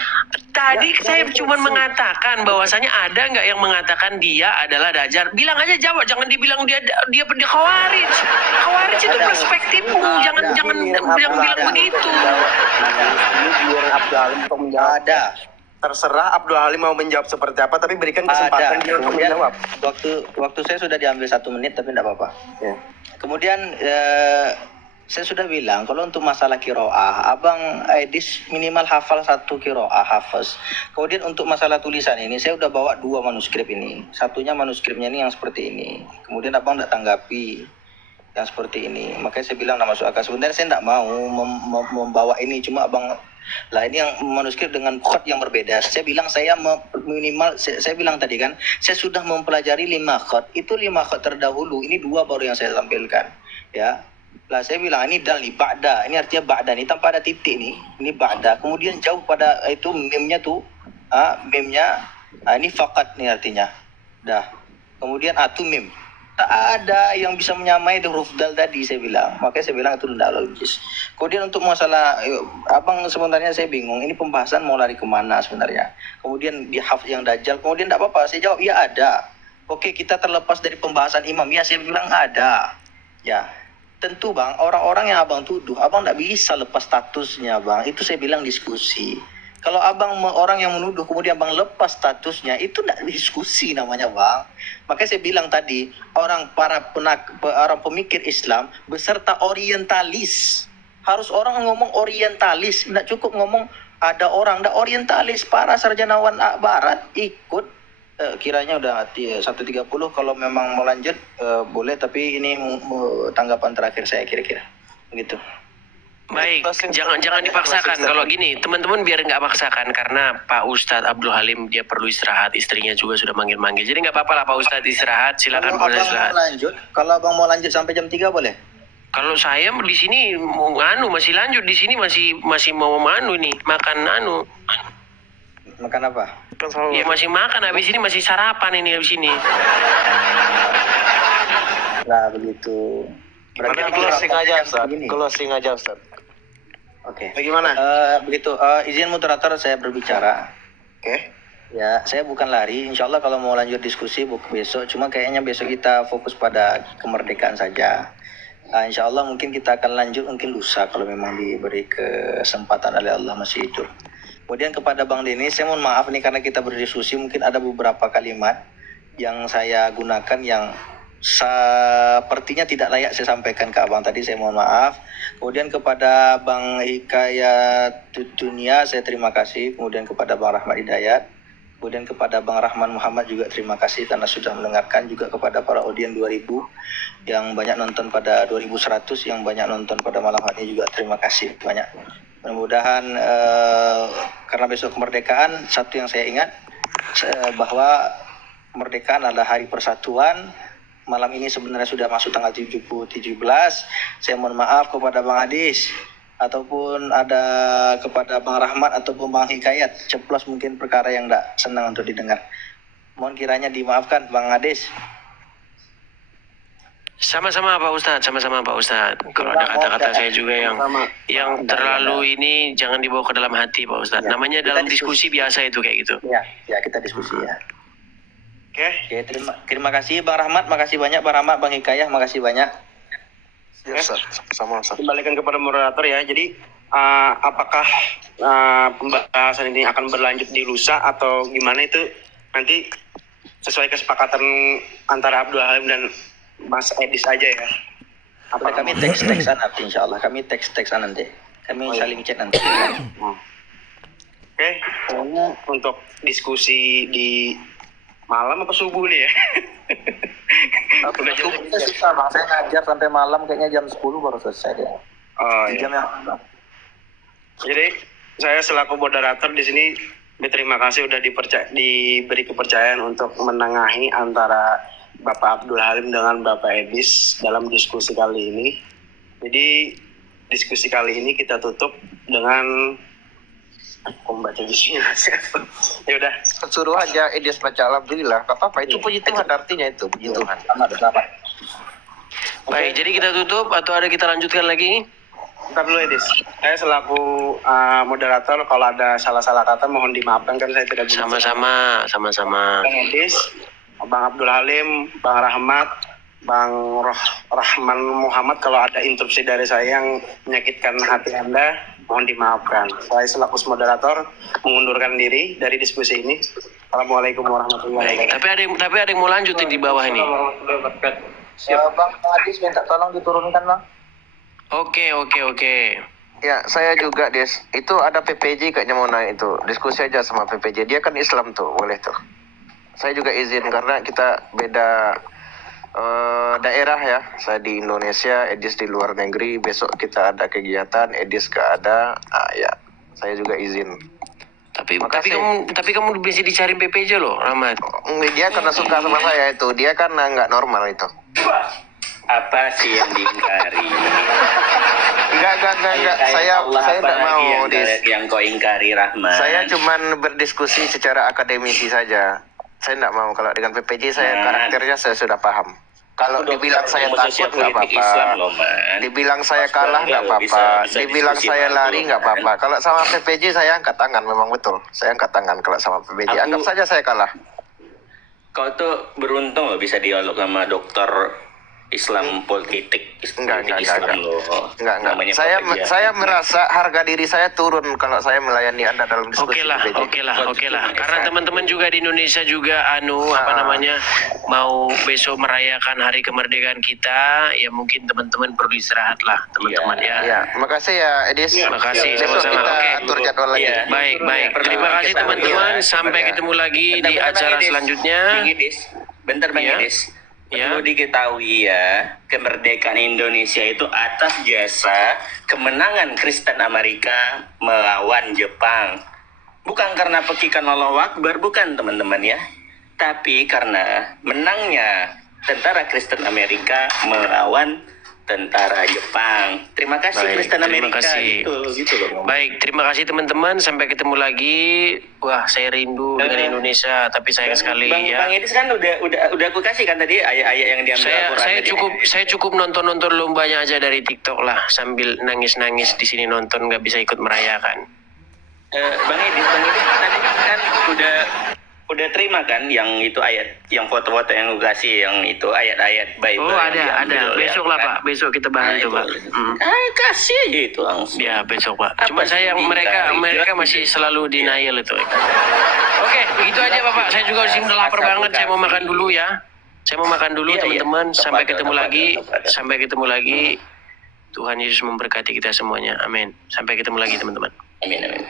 tadi Ya, saya jangan cuma interupsi. mengatakan bahwasanya ada nggak yang mengatakan dia adalah Dajjal. Bilang aja jawab, jangan dibilang dia Khawarij. Khawarij itu perspektifmu, jangan bilang begitu. Biar Abdul Halim untuk menjawab. Ada. Terserah Abdul Halim mau menjawab seperti apa, tapi berikan kesempatan Ada. dia untuk Kemudian menjawab. waktu saya sudah diambil 1 menit tapi tidak apa-apa. Ya. Kemudian saya sudah bilang kalau untuk masalah kiroah, Abang Edis minimal hafal 1 kiroah, hafaz. Kemudian untuk masalah tulisan ini, saya udah bawa 2 manuskrip ini. Satunya manuskripnya ini yang seperti ini. Kemudian Abang tidak tanggapi yang seperti ini. Makanya saya bilang tidak masuk akal. Sebenarnya saya tidak mau membawa ini, cuma Abang lah ini yang manuskrip dengan khot yang berbeda. Saya bilang minimal saya bilang tadi kan, saya sudah mempelajari 5 khot. Itu 5 khot terdahulu. Ini 2 baru yang saya tampilkan. Ya. Lah saya bilang ini dal nih ba'da. Ini artinya ba'da nih tanpa ada titik nih. Ini ba'da. Kemudian jauh pada itu meme-nya tuh. Meme-nya ini faqat nih artinya. Dah. Kemudian tu meme. Tak ada yang bisa menyamai huruf dal tadi saya bilang. Makanya saya bilang itu tidak logis. Kemudian untuk masalah Abang sebenarnya saya bingung. Ini pembahasan mau lari kemana sebenarnya. Kemudian di hafz yang dajjal. Kemudian tidak apa-apa. Saya jawab ya ada. Oke kita terlepas dari pembahasan imam. Ya saya bilang ada. Ya. Tentu bang, orang-orang yang abang tuduh, abang tidak bisa lepas statusnya bang. Itu saya bilang diskusi. Kalau abang orang yang menuduh kemudian abang lepas statusnya, itu tidak diskusi namanya bang. Makanya saya bilang tadi, orang pemikir Islam beserta orientalis. Harus orang ngomong orientalis, tidak cukup ngomong ada orang, tidak orientalis. Para sarjanawan barat ikut. Kiranya udah 1.30, kalau memang mau lanjut boleh, tapi ini tanggapan terakhir saya kira-kira begitu. Baik, jangan dipaksakan. Kalau gini, teman-teman biar nggak paksakan karena Pak Ustadz Abdul Halim dia perlu istirahat, istrinya juga sudah manggil-manggil. Jadi nggak apa-apa lah Pak Ustadz istirahat, silakan Kalau boleh abang istirahat. mau lanjut, kalau abang mau lanjut sampai jam 3 boleh. Kalau saya di sini mau masih lanjut di sini masih mau nih makan Makan apa? ya masih makan habis ini masih sarapan ini habis ini. Nah begitu. Gimana Berarti closing aja Ustaz? begini. Closing aja Ustaz. Oke. Bagaimana? Begitu. Izin moderator saya berbicara. Oke. Ya, saya bukan lari. Insya Allah kalau mau lanjut diskusi besok. Cuma kayaknya besok kita fokus pada kemerdekaan saja. Insya Allah mungkin kita akan lanjut mungkin lusa kalau memang diberi kesempatan oleh Allah masih hidup. Kemudian kepada Bang Denny, saya mohon maaf nih karena kita berdiskusi mungkin ada beberapa kalimat yang saya gunakan yang sepertinya tidak layak saya sampaikan ke Abang tadi, saya mohon maaf. Kemudian kepada Bang Hikayat Dunia saya terima kasih. Kemudian kepada Bang Rahmat Hidayat. Kemudian kepada Bang Rahman Muhammad juga terima kasih karena sudah mendengarkan. Juga kepada para audien 2000 yang banyak nonton pada 2100, yang banyak nonton pada malam hari ini juga terima kasih banyak. Mudah-mudahan karena besok kemerdekaan, satu yang saya ingat bahwa kemerdekaan adalah hari persatuan. Malam ini sebenarnya sudah masuk tanggal 17. Saya mohon maaf kepada Bang Adis ataupun ada kepada Bang Rahmat ataupun Bang Hikayat ceplos mungkin perkara yang tidak senang untuk didengar. Mohon kiranya dimaafkan Bang Adis. Sama-sama Pak Ustadz, sama-sama Pak Ustadz. Kalau ada kata-kata saya juga yang terlalu ini jangan dibawa ke dalam hati Pak Ustadz. Ya, Namanya kita dalam diskusi biasa itu kayak gitu. Ya kita diskusi ya. Oke. Oke, terima kasih Bang Rahmat, makasih banyak Bang Rahmat, Bang Hikayah, makasih banyak. Ya, Ustaz. Sama Ustaz. Kembalikan kepada moderator ya. Jadi apakah pembahasan ini akan berlanjut di lusa atau gimana itu nanti sesuai kesepakatan antara Abdul Halim dan Mas Edis aja ya. Boleh kami teks-teksan nanti insya Allah, kami teks-teksan nanti. Kami saling chat nanti. Oke, untuk diskusi di malam apa subuh nih ya? Udah jam Susah Bang, saya ngajar sampai malam kayaknya jam 10 baru selesai dia. Oh, Di iya. jam yang Jadi saya selaku moderator di sini berterima kasih udah diberi kepercayaan untuk menengahi antara Bapak Abdul Halim dengan Bapak Edis dalam diskusi kali ini. Jadi diskusi kali ini kita tutup dengan membaca bismillah. Ya udah. Suruh aja Edis baca alhamdulillah. Gak apa-apa, itu puji Tuhan artinya itu, puji Tuhan. selamat. Baik, jadi kita tutup atau ada kita lanjutkan lagi? Bentar dulu Edis. Saya selaku moderator kalau ada salah-salah kata mohon dimaafkan kan saya tidak bisa. Sama-sama. Bang Edis, Bang Abdul Halim, Bang Rahmat, Bang Rahman Muhammad, kalau ada interupsi dari saya yang menyakitkan hati Anda, mohon dimaafkan. Saya selaku moderator mengundurkan diri dari diskusi ini. Assalamualaikum warahmatullahi Baik, tapi ada yang mau lanjutin di bawah ini. Bang Adis minta tolong diturunkan Bang. Oke. Ya, saya juga, Des. Itu ada PPJ kayaknya mau naik itu. Diskusi aja sama PPJ. Dia kan Islam tuh, boleh tuh. Saya juga izin karena kita beda daerah ya. Saya di Indonesia, Edis di luar negeri. Besok kita ada kegiatan, Edis gak ada. Ya, saya juga izin. Tapi Makasih. kamu bisa dicari PPJ loh, Rahmat. Dia karena suka sama saya itu. Dia kan nggak normal itu. Apa sih yang diingkari? Enggak. Saya tidak mau, Des. yang kau ingkari, Rahman. Saya cuman berdiskusi secara akademisi saja. Saya tidak mau. Kalau dengan PPJ saya karakternya saya sudah paham. Kalau dibilang saya takut nggak apa-apa. Dibilang saya kalah nggak apa-apa. Dibilang saya lari nggak apa-apa. Kalau sama PPJ saya angkat tangan, memang betul. Saya angkat tangan kalau sama PPJ. Anggap saja saya kalah. Kau tuh beruntung loh bisa dialog sama dokter Islam politik Enggak. Islam loh. Enggak. Namanya Saya pekerjaan. merasa harga diri saya turun kalau saya melayani Anda dalam diskusi. Oke lah. Betul. Karena teman-teman juga di Indonesia juga mau besok merayakan hari kemerdekaan kita, ya mungkin teman-teman perlu istirahat lah, teman-teman ya. Ya, makasih ya, Edis. Makasih, Besok sama-sama. kita Oke. atur jadwal lagi. Iya. Baik. Terima kasih Kita teman-teman. ya, Sampai ketemu lagi di acara selanjutnya. Bentar Bang Iya. Edis. Iya. Perlu diketahui ya, kemerdekaan Indonesia itu atas jasa kemenangan Kristen Amerika melawan Jepang. Bukan karena pekikan Allahu Akbar, bukan teman-teman ya. Tapi karena menangnya tentara Kristen Amerika melawan tentara Jepang. Terima kasih Baik, Kristen terima Amerika. kasih. Gitu loh. Baik, terima kasih teman-teman. Sampai ketemu lagi. Wah, saya rindu dengan Indonesia, tapi sayang sekali Bang ya. Edis kan udah aku kasih kan tadi ayat-ayat yang diambil Al-Quran tadi. Saya cukup nonton lombanya aja dari TikTok lah, sambil nangis-nangis di sini nonton, nggak bisa ikut merayakan. Bang Edis tadi kan udah terima kan yang itu ayat, yang foto-foto yang gue kasih, yang itu ayat-ayat Bible. Oh, yang ada. diambil, Besok ya, lah, kan? Pak. Besok kita bahas itu, Pak. Kasih aja itu langsung. Ya, besok, Pak. Apa Cuma saya sih mereka kita- masih selalu denial itu. Oke, begitu aja, Bapak. Saya juga di sini udah lapar banget. Saya mau makan dulu ya. Saya mau makan dulu, Iya, teman-teman. iya. Sampai Tepat, ketemu tepat, lagi. tepat. Sampai ketemu lagi. Tuhan Yesus memberkati kita semuanya. Amin. Sampai ketemu lagi, teman-teman. Amin, amin.